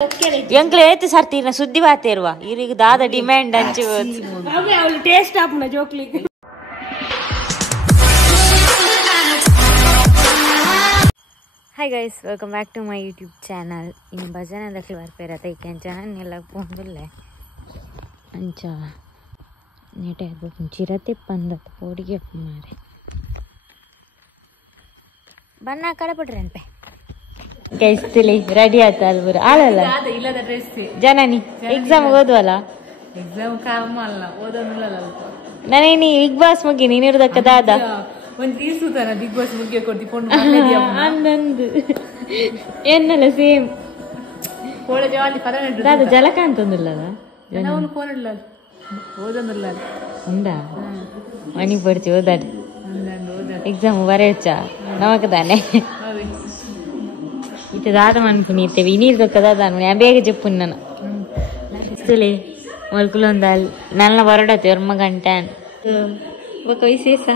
ಎಂಕ್ಲೆ ಏತ್ ಸರ್ತಿನ ಸುದ್ದಿ ಬಾತೇರ್ವಾ ಇರಿಗೆ ದಾದ ಡಿಮ್ಯಾಂಡ್ ಅಂಚು ಅವಳು ಟೇಸ್ಟ್ ಆಪ್ನ ಜೋಕ್ಲಿ. Hi guys, welcome back to my YouTube channel. ಇನ್ನು ಭಜನದಲ್ಲಿ ಬರ್ಪೇರತ್ತ ಈ ಕೆಂಚನ ಎಲ್ಲ ಪೋಂದುಲ್ಲೆ ಅಂಚ ನೆಟೆ ಆಗ್ಬೇಕು ಚಿರತೆ ಪಂದತ್ತು ಪೋಡಿಗೆ ಮಾರೆ ಬಣ್ಣ ಕಡಪಡ್ರಿ ಅನ್ಪೆ ಗೈಸ್ತಿಲಿ ರೆಡಿ ಆಯ್ತು ಅಲ್ಬುರ ಆಳಲ್ಲ ಇಲ್ಲದ ಡ್ರೆಸ್ ಜನನಿ ಎಕ್ಸಾಮ್ ಓದುವಲ್ಲ ಎಕ್ಸಾಮ್ ಕಾಮ ಅಲ್ಲ ಓದೋದಿಲ್ಲ ನನಗೆ ನೀ ಬಿಗ್ ಬಾಸ್ ಮುಗಿ ನೀನಿರುದಕ್ಕ ದಾದ ಒಂದು ತೀರ್ಸುತ್ತಾನ ಬಿಗ್ ಬಾಸ್ ಮುಗಿಯ ಕೊಡ್ತಿಕೊಂಡು ಅನ್ನೊಂದು ಎನ್ನಲ್ಲ ಸೇಮ್ ಕೋಳೆ ಜವಾಲಿ ಪದ ದಾದ ಜಲಕ ಅಂತಂದಿಲ್ಲ ಅವನು ಫೋನ್ ಇಡಲ್ಲ ಓದೋದಿಲ್ಲ ఉందా మనీ పడిచి ఓదాడు ఎగ్జామ్ వరేచ్చా నమ్మకదానే ఇటు దాదమనుకుని ఇతే వినీరు కదా దాని నేను ಬೇಗ చెప్పున్నాను ఇస్తలే మొలకలు ఉందాలి నల్ల వరడతే ఎర్మ గంటాన్ ఒక విశేష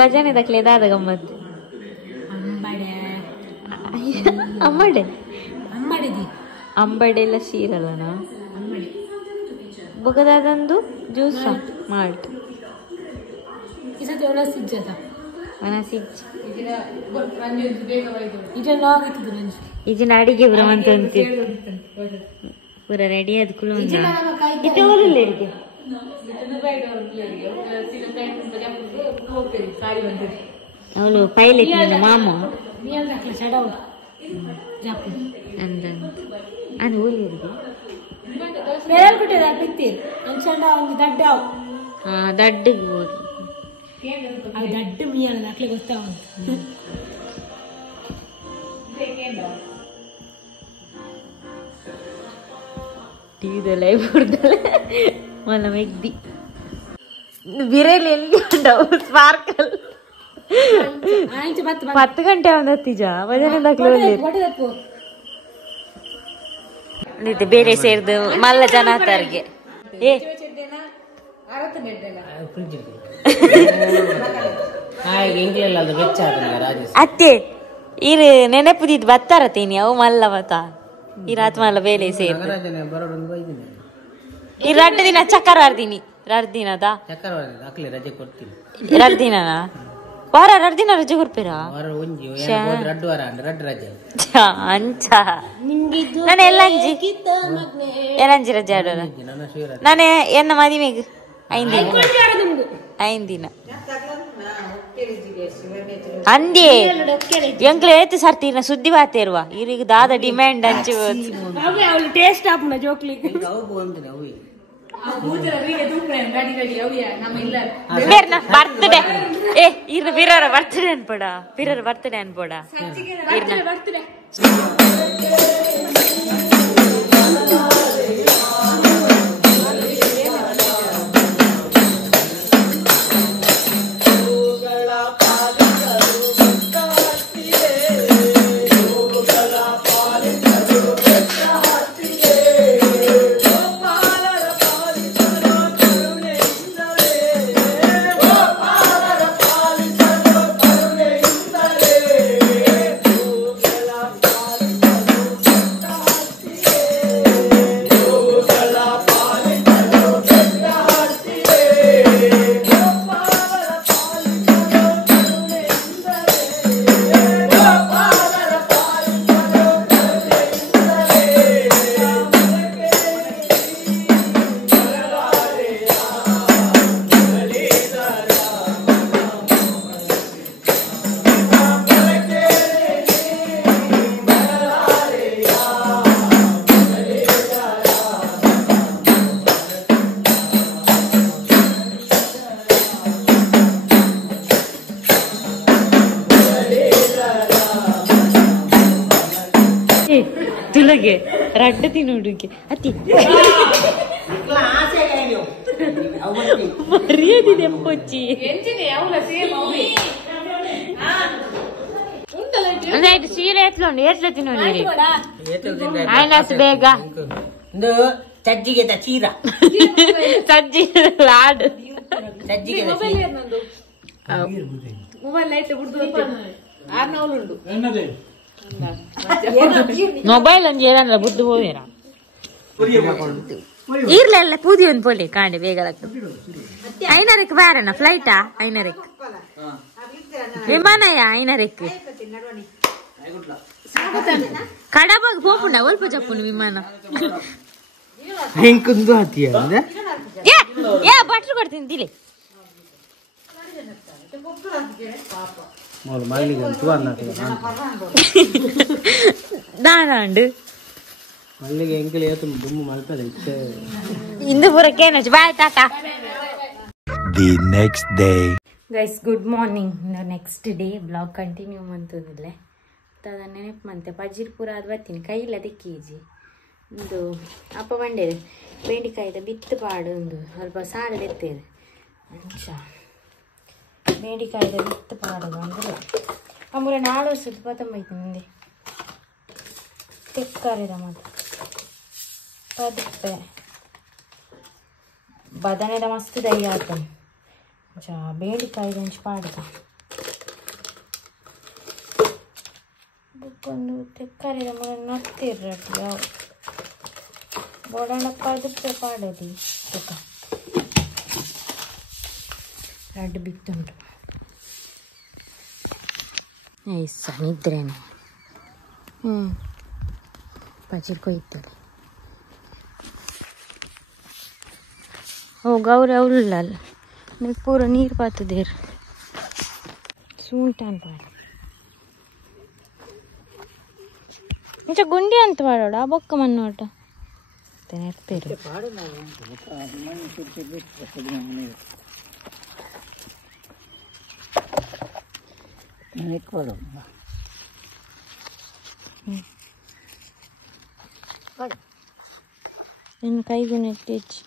భజನೆ దక్కలే దాద గమ్మత్ అమ్మడే ಅಂಬಡೆಲ್ಲ ಸೀರಲ್ಲನಾ ಬೊಗದಾದಂದು ಜ್ಯೂಸ ಮಾಲ್ಟ್ ಈಜಿನ ಅಡಿಗೆ ಬ್ರಹ್ಮಂತ ಪೂರ ರೆಡಿ ಆದ ಕುಳು ಅವಳು ಪೈಲಟ್ ನಿನ್ನ ಮಾಮ ಅಂದ ಅದು ಓಲಿಯರಿಗೆ ದಡ್ಡಗೆ ಹೋಗಿ ದಡ್ಡ ಮೀಯಲ್ಲ ಅಟ್ಲೆ ಗೊತ್ತಾವ ಟಿವಿದಲ್ಲ ಇಬ್ಬರದಲ್ಲ ಮನ ಮೆಗ್ದಿ ಬಿರೇಲಿ ಎಲ್ಲಿ ಉಂಡವು ಸ್ಪಾರ್ಕಲ್ 10 ಗಂಟೆ ಒಂದತ್ತಿಜ ಭಜನೆ ದಾಖಲೆ ಬೇರೆ ಸೇರಿದು ಮಲ್ಲ ಜನ ಆತರ್ಗೆ ಏ ಅತ್ತೆ ಇರು ನೆನಪುದಿದ್ ಬತ್ತಾರತೀನಿ ಅವು ಮಲ್ಲ ಮತ ಈ ರಾತ್ ಮಲ್ಲ ಬೇಲೆ ಸೇರಿ ಈ 2 ದಿನ ಚಕ್ಕರ್ ಆರ್ದಿನಿ 2 ದಿನದ ರಜೆ ದಿನನಾ ವಾರ 2 ದಿನ ರಜೆ ಕೊಡ್ಪೇರಾ ಅಂಚ ನಾನು ಎಲ್ಲಂಜಿ ರಜೆ ಆಡೋಣ ನಾನೇ ಎನ್ನ ಮದಿಮೆಗೆ 5 ದಿನ ಅಂದೇ ಎಂಕ್ಲೆ ಏತ್ ಸರ್ತಿನ ಸುದ್ದಿ ಬಾತೇರ್ವಾ ಇರಿಗೆ ದಾದ ಡಿಮ್ಯಾಂಡ್ ಅಂಚು ಅವಳು ಟೇಸ್ಟ್ ಆಪ್ನ ಜೋಕ್ಲಿ ಬರ್ತಡೆ ಏ ಇರ್ನ ಬಿರರ ಬರ್ತಡೆ ಅನ್ಪೋಡ ಬಿರರ ಬರ್ತಡೆ ಅನ್ಪೋಡ ತುಲಗೆ ರಡ್ಡ ತಿನ್ನೋಡುಗೆ ಅತಿ ಮರ್ಯಾದಿದೆ ಪೊಚ್ಚಿ ಆಯ್ತು ಸೀರೆ ಎತ್ಕೊಂಡು ಎತ್ಲ ತಿನ್ನೋಡಿ ಆಯ್ಲಾಸ್ ಬೇಗ ಸಜ್ಜಿಗೆ ಚೀರ ಸಜ್ಜಿಗೆ ಲಾಡು ಸಜ್ಜಿಗೆ ಮೊಬೈಲ್ ಲೈಟ್ ಬಿಡ್ದು 6 ನವಲುಂಡು ಮೊಬೈಲ್ ಒಂದು ಏನಾರ ಬುದ್ದು ಹೋಗಿರ ಇರ್ಲೆಲ್ಲ ಪೂದಿ ಒಂದು ಪೋಲಿ ಕಾಂಡೆ ಬೇಗ ಐನರಕ್ಕೆ ಬಾರಣ ಫ್ಲೈಟಾ ಐನರಕ್ಕೆ ವಿಮಾನಯ ಐನರಕ್ಕೆ ಕಡಬಾಗ ಹೋಗ್ಕೊಂಡ ಒಲ್ಪ ಜಪ್ಪುನು ವಿಮಾನ ಹೆಂಕುಂದು ಹತ್ತಿಯ ಯಾ ಬಟ್ರು ಕೊಡ್ತೀನಿ ತಿಳಿ ದಾಂಡು ಮಲ್ಲಿಗೆ ಎಂಕಲ್ ಏತು ದುಮ್ಮು ಮಲ್ಪದೆ ಇಂದು ಪೂರಕ್ಕೆ ಬಾಯ್ ಟಾಟಾ The next day. Guys good morning next day blog continue ಮಂತದಿಲ್ಲ ಅದ ನೆನಪು ಮಂತೆ ಪಜೀರ್ಪುರ ಅದು ಬರ್ತೀನಿ ಕೈಯಿಲ್ಲ ದಿಕ್ಕೀಜಿ ಒಂದು ಅಪ್ಪ ಬಂಡೇದು ಬೇಡಿಕಾಯ್ದ ಬಿತ್ತು ಪಾಡು ಒಂದು ಸ್ವಲ್ಪ ಸಾಲದ ಎತ್ತೇದು ಅಂಚ ಬೇಡಿಕಾಯ್ದ ಬಿತ್ತು ಪಾಡೋದು ಅಂದ್ರೆ ಅಮ್ಮೂರ 4 ವರ್ಷದ ಪತ್ತಂಬೈತಿ ಮುಂದೆ ತೆಕ್ಕಾರಿದ ಮಾತು ಪದಪ್ಪೆ ಬದನೆದ ಮಸ್ತ್ ದೈ ಆತ ಜಾ ಬೇಡಿಕಾಯ್ದ ಹಂಚಿ ಪಾಡ್ದ ಬುಕ್ಕೊಂದು ತೆಕ್ಕಾರಿದ ಮೂಲ ನತ್ತಿರ್ರಟ್ಟಿ ಯಾವ ಬೋಡಣ್ಣ ಪದಪ್ಪೆ ಪಾಡದಿ ಸುಖ ರಡ್ಡು ಬಿತ್ತುಂಟು ಐಸ ನಿದ್ರೇನು ಪಜಿರ್ ಕೊಯ್ತದೆ ಓ ಗೌರಿ ಅವಲ್ಲ ನೀವು ಪೂರ ನೀರು ಪಾತದೇರು ಸೂಂಟಾನ್ ಪಾಡ ಇಂಚ ಗುಂಡಿ ಅಂತ ಪಾಡೋಡ ಬೊಕ್ಕ ಮಣ್ಣೋಟ ನೆರ್ಪೇರು ನಿನ್ನ ಕೈಗೂ ನೆಟ್ಟಿಚ್ಚು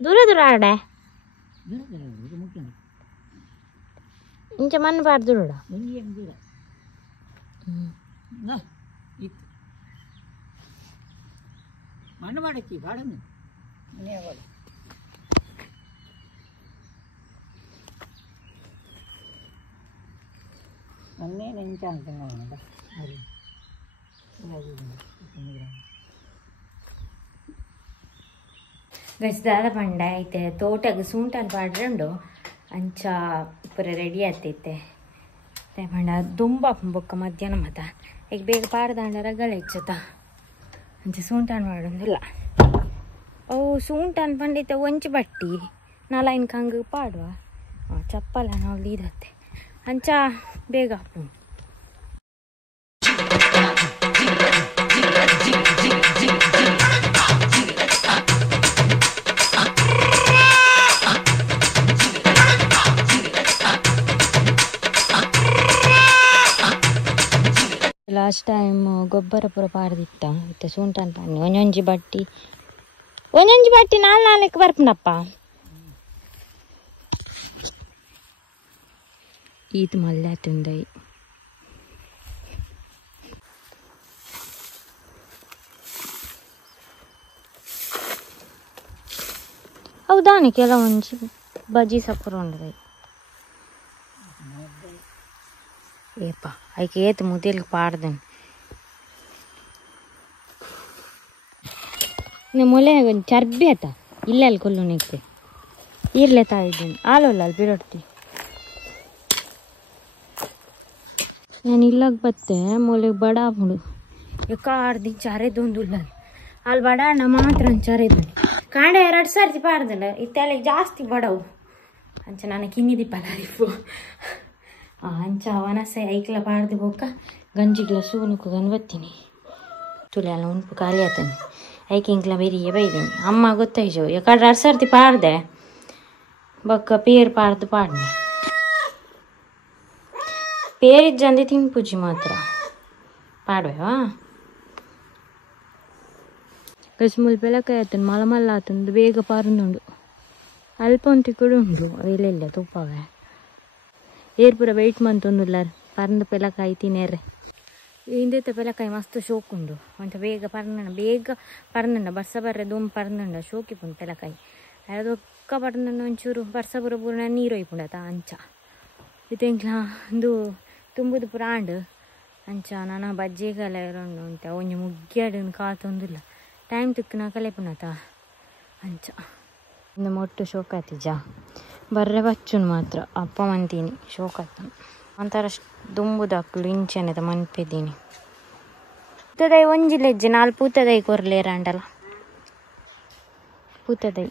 ದೂರ ದೂರ ಆಡೆ ಇಂಚ ಮಣ್ಣು ಪಾಡ್ದು ನೋಡ ಮಣ್ಣು ಮಾಡಕ್ಕಿ ಬಾಡನ್ನು ಮೊನ್ನೆ ನೆಂಚ ಅಂತ ಗಚ್ದಾದ ಪಂಡ ಐತೆ ತೋಟಗೆ ಸೂಂಟನ್ ಪಾಡ್ರಂಡು ಅಂಚ ಪೂರ ರೆಡಿ ಆತೈತೆ ಪಂಡ ದುಂಬ ಬೊಕ್ಕ ಮಧ್ಯಾಹ್ನ ಮತ ಈಗ ಬೇಗ ಪಾಡ್ದಾಂಡ ರಗಳೆ ಇಚ್ಚತ ಅಂಚ ಸೂಂಟನ್ ಮಾಡೋದಿಲ್ಲ ಅವು ಸೂಂಟನ್ ಪಂಡೈತೆ ಒಂಚು ಬಟ್ಟಿ ನಾಲೈನ್ ಕಂಗೆ ಪಾಡುವ ಚಪ್ಪಲ ನಾವು ಇದತ್ತೆ ಅಂಚ ಬೇಗ ಹಾಕು ಲಾಸ್ಟ್ ಟೈಮ್ ಗೊಬ್ಬರ ಪೂರ ಪಾಡ್ದಿತ್ತ ಇತ್ತೆ ಸೂಂಟನ್ ಪಾನಿ ಒಂಜೊಂಜಿ ಬಟ್ಟಿ ನಾಲ್ಕು ಬರ್ಪನಪ್ಪ ಈತ್ ಮಲ್ಲೆ ತಿಂದೈ ಹೌದಾನೆ ಕೆಲವೊಂಜಿ ಬಜ್ಜಿ ಸಪುರ ಉಂಡದೈ ಏಪ ಐಕೆ ಏತ್ ಮುದಿಲ್ಗೆ ಪಾಡ್ದನ್ ಮೊಲೆನಾಗ ಒಂದು ಚರ್ಬಿ ಆತ ಇಲ್ಲ ಅಲ್ಲಿ ಕೊಲ್ಲು ನೆಕ್ತೆ ಇರ್ಲೆ ತಾಯಿದ್ದೇನೆ ಆಲೋಲ್ಲ ಅಲ್ಲಿ ಬಿಡೊಡ್ತಿ ನಾನು ಇಲ್ಲಾಗ ಬತ್ತೆ ಮೊಲೆಗೆ ಬಡ ಹುಡು ಎಕಾರ್ದಿ ಚರೆದೊಂದು ಇಲ್ಲ ಅಲ್ಲಿ ಬಡ ಅಣ್ಣ ಮಾತ್ರ ಚರೆದು ಕಾಂಡೆ 2 ಸರ್ತಿ ಪಾಡ್ದಲ್ಲ ಇತ್ತೆಲ್ಲ ಜಾಸ್ತಿ ಬಡವು ಅಂಚ ನನಗೆ ಕಿನ್ನಿದಿಪ್ಪಲ್ಲ ಅರಿಫು ಅಂಚ ವನಸೆ ಐಕ್ಲ ಪಾಡ್ದು ಬೊಕ್ಕ ಗಂಜಿಗ್ಲ ಸೂನುಕು ಗನ್ಬತ್ತೀನಿ ತುಳಿ ಅಲ್ಲ ಉಂಪು ಖಾಲಿ ಆತನೆ ಐಕೆ ಇಂಕ್ಲ ಬೇರಿಯೇ ಬೈದೀನಿ ಅಮ್ಮ ಗೊತ್ತಾಯ್ತು ಯಾಕಂದ್ರೆ 2 ಸರ್ತಿ ಪಾಡ್ದೆ ಬೊಕ್ಕ ಪೇರು ಪಾಡ್ದು ಪಾಡ್ನೆ ಪೇರಿಜ್ಜಂದಿ ತಿನ್ಪುಜಿ ಮಾತ್ರ ಪಾಡ್ಬೇವಾ ಕಸ್ಮುಲ್ ಬೆಲಕಾಯಿ ಆತನ ಮಲ್ಲ ಆತಂದು ಬೇಗ ಪಾರುಂದುಂಡು ಅಲ್ಪ ಒಂತಿ ಕೂಡ ಉಂಡು ಅವೆಲ್ಲ ತುಪ್ಪವೇ ಏರ್ಪುರ ವೆಯ್ಟ್ ಮಂತೊಂದುಲ್ಲಾರ ಪರಂದು ಪೆಲಕಾಯಿ ತಿನ್ನೇರ್ರೆ ಹಿಂದೆತ್ತ ಪೆಲಕಾಯಿ ಮಸ್ತ್ ಶೋಕ್ ಉಂಡು ಅಂತ ಬೇಗ ಪರಂದಣ್ಣ ಬಸ್ಸ ಬರ್ರೆ ದುಮ್ ಪರಂದಣ್ಣ ಶೋಕಿ ಪುಂಡು ಪೆಲಕಾಯಿ ಅದು ಬೊಕ್ಕ ಪಡ್ನ ಒಂಚೂರು ಬರ್ಸ ಪೂರ ಪೂರ್ಣ ನೀರು ಒಯ್ಪುಂಡತ ಅಂಚ ಇದು ಎಂಕ್ಲ ಒಂದು ತುಂಬುದು ಪೂರ ಆಂಡ್ ಅಂಚ ನಾನು ಬಜ್ಜಿಗೆಲ್ಲ ಇರೋಂಡು ಅಂತ ಒಂಜಿ ಮುಗ್ಗ್ಯಾಡು ಕಾತೊಂದಿಲ್ಲ ಟೈಮ್ ತಿಕ್ಕನ ಕಲೆಪುಣತ ಅಂಚ ಒಂದು ಮೊಟ್ಟು ಶೋಕಾತಿಜ ಬರ್ರೆ ಬಚ್ಚುನು ಮಾತ್ರ ಅಪ್ಪ ಮಂತೀನಿ ಶೋಕಾತ ಒಂಥರ ದುಂಬುದಾಕ್ಲು ಇಂಚನೆದ ಮನ್ಪೆದೀನಿ ಪೂತದೈ ಒಂಜಿಲೆಜ್ಜೆ ನಾಲ್ ಪೂತದೈ ಕೊರ್ಲೇರಾಂಡಲ್ಲ ಪೂತದೈ